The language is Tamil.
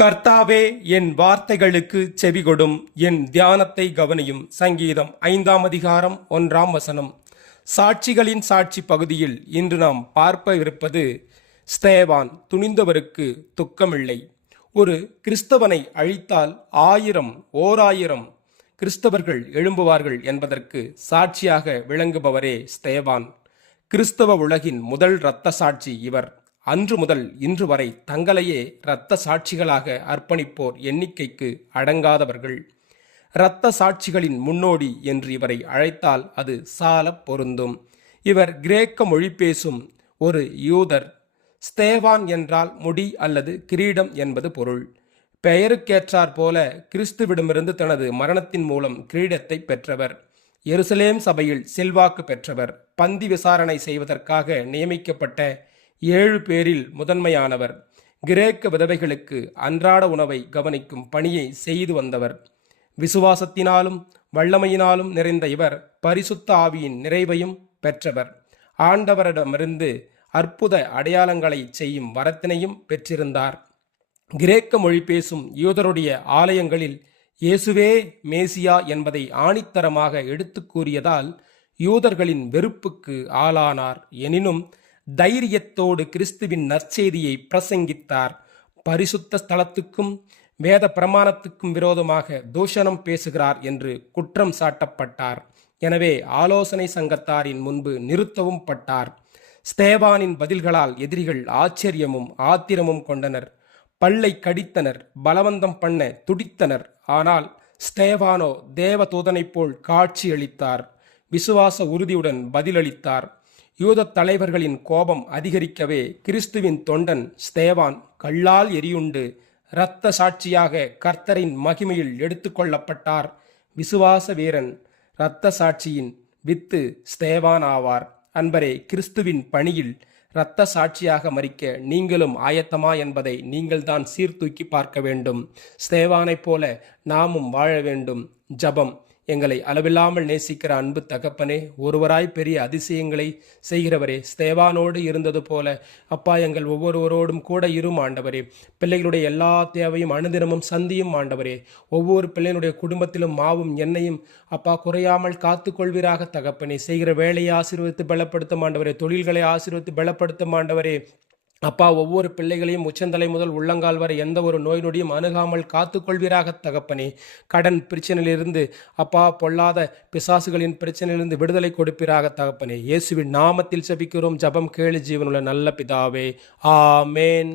கர்த்தாவே, என் வார்த்தைகளுக்கு செவிகொடும், என் தியானத்தை கவனியும். சங்கீதம் 5 சாட்சிகளின் சாட்சி பகுதியில் இன்று நாம் பார்ப்பவிருப்பது ஸ்தேவான் துணிந்தவருக்கு துக்கமில்லை. ஒரு கிறிஸ்தவனை அழித்தால் 1000 கிறிஸ்தவர்கள் எழும்புவார்கள் என்பதற்கு சாட்சியாக விளங்குபவரே ஸ்தேவான். கிறிஸ்தவ உலகின் முதல் இரத்த சாட்சி இவர். அன்று முதல் இன்று வரை தங்களையே இரத்த சாட்சிகளாக அர்ப்பணிப்போர் எண்ணிக்கைக்கு அடங்காதவர்கள். இரத்த சாட்சிகளின் முன்னோடி என்று இவரை அழைத்தால் அது சால பொருந்தும். இவர் கிரேக்க மொழி பேசும் ஒரு யூதர். ஸ்தேவான் என்றால் முடி அல்லது கிரீடம் என்பது பொருள். பெயருக்கேற்றாற் போல கிறிஸ்துவிடமிருந்து தனது மரணத்தின் மூலம் கிரீடத்தை பெற்றவர். எருசலேம் சபையில் செல்வாக்கு பெற்றவர். பந்தி விசாரணை செய்வதற்காக நியமிக்கப்பட்ட 7 பேரில் முதன்மையானவர். கிரேக்க விதவைகளுக்கு அன்றாட உணவை கவனிக்கும் பணியை செய்து வந்தவர். விசுவாசத்தினாலும் வல்லமையினாலும் நிறைந்த இவர் பரிசுத்த ஆவியின் நிறைவையும் பெற்றவர். ஆண்டவரிடமிருந்து அற்புத அடையாளங்களை செய்யும் வரத்தினையும் பெற்றிருந்தார். கிரேக்க மொழி பேசும் யூதருடைய ஆலயங்களில் இயேசுவே மேசியா என்பதை ஆணித்தரமாக எடுத்து கூறியதால் யூதர்களின் வெறுப்புக்கு ஆளானார். எனினும் தைரியத்தோடு கிறிஸ்துவின் நற்செய்தியை பிரசங்கித்தார். பரிசுத்த ஸ்தலத்துக்கும் வேத பிரமாணத்துக்கும் விரோதமாக தூஷணம் பேசுகிறார் என்று குற்றம் சாட்டப்பட்டார். எனவே ஆலோசனை சங்கத்தாரின் முன்பு நிறுத்தவும் பட்டார். ஸ்தேவானின் பதில்களால் எதிரிகள் ஆச்சரியமும் ஆத்திரமும் கொண்டனர். பல்லை கடித்தனர், பலவந்தம் பண்ண துடித்தனர். ஆனால் ஸ்தேவானோ தேவதூதனைப் போல் காட்சியளித்தார். விசுவாச உறுதியுடன் பதிலளித்தார். யூத தலைவர்களின் கோபம் அதிகரிக்கவே கிறிஸ்துவின் தொண்டன் ஸ்தேவான் கல்லால் எரியுண்டு இரத்த சாட்சியாக கர்த்தரின் மகிமையில் எடுத்துக்கொள்ளப்பட்டார். விசுவாச வீரன், இரத்த சாட்சியின் வித்து ஸ்தேவான் ஆவார். அன்பரே, கிறிஸ்துவின் பணியில் இரத்த சாட்சியாக மரிக்க நீங்களும் ஆயத்தமா என்பதை நீங்கள்தான் சீர்தூக்கி பார்க்க வேண்டும். ஸ்தேவானைப் போல நாமும் வாழ வேண்டும். ஜபம். எங்களை அளவில்லாமல் நேசிக்கிற அன்பு தகப்பனே, ஒருவராய் பெரிய அதிசயங்களை செய்கிறவரே, ஸ்தேவானோடு இருந்தது போல அப்பா எங்கள் ஒவ்வொருவரோடும் கூட இரும் ஆண்டவரே. பிள்ளைகளுடைய எல்லா தேவையும் அனுதினமும் சந்தியும் ஆண்டவரே. ஒவ்வொரு பிள்ளைகளுடைய குடும்பத்திலும் மாவும் எண்ணெயும் அப்பா குறையாமல் காத்து கொள்வீராக தகப்பனே. செய்கிற வேலையை ஆசீர்வதித்து பலப்படுத்தும் ஆண்டவரே. தொழில்களை ஆசீர்வதித்து பலப்படுத்தும் ஆண்டவரே. அப்பா, ஒவ்வொரு பிள்ளைகளையும் உச்சந்தலை முதல் உள்ளங்கால் வரை எந்த ஒரு நோய் நொடியும் அணுகாமல் காத்துக்கொள்வீராக தகப்பனே. கடன் பிரச்சனையிலிருந்து அப்பா, பொல்லாத பிசாசுகளின் பிரச்சனையிலிருந்து விடுதலை கொடுப்பீராக தகப்பனே. இயேசுவின் நாமத்தில் செபிக்கிறோம். ஜபம் கேளு ஜீவனுள்ள நல்ல பிதாவே. ஆமேன்.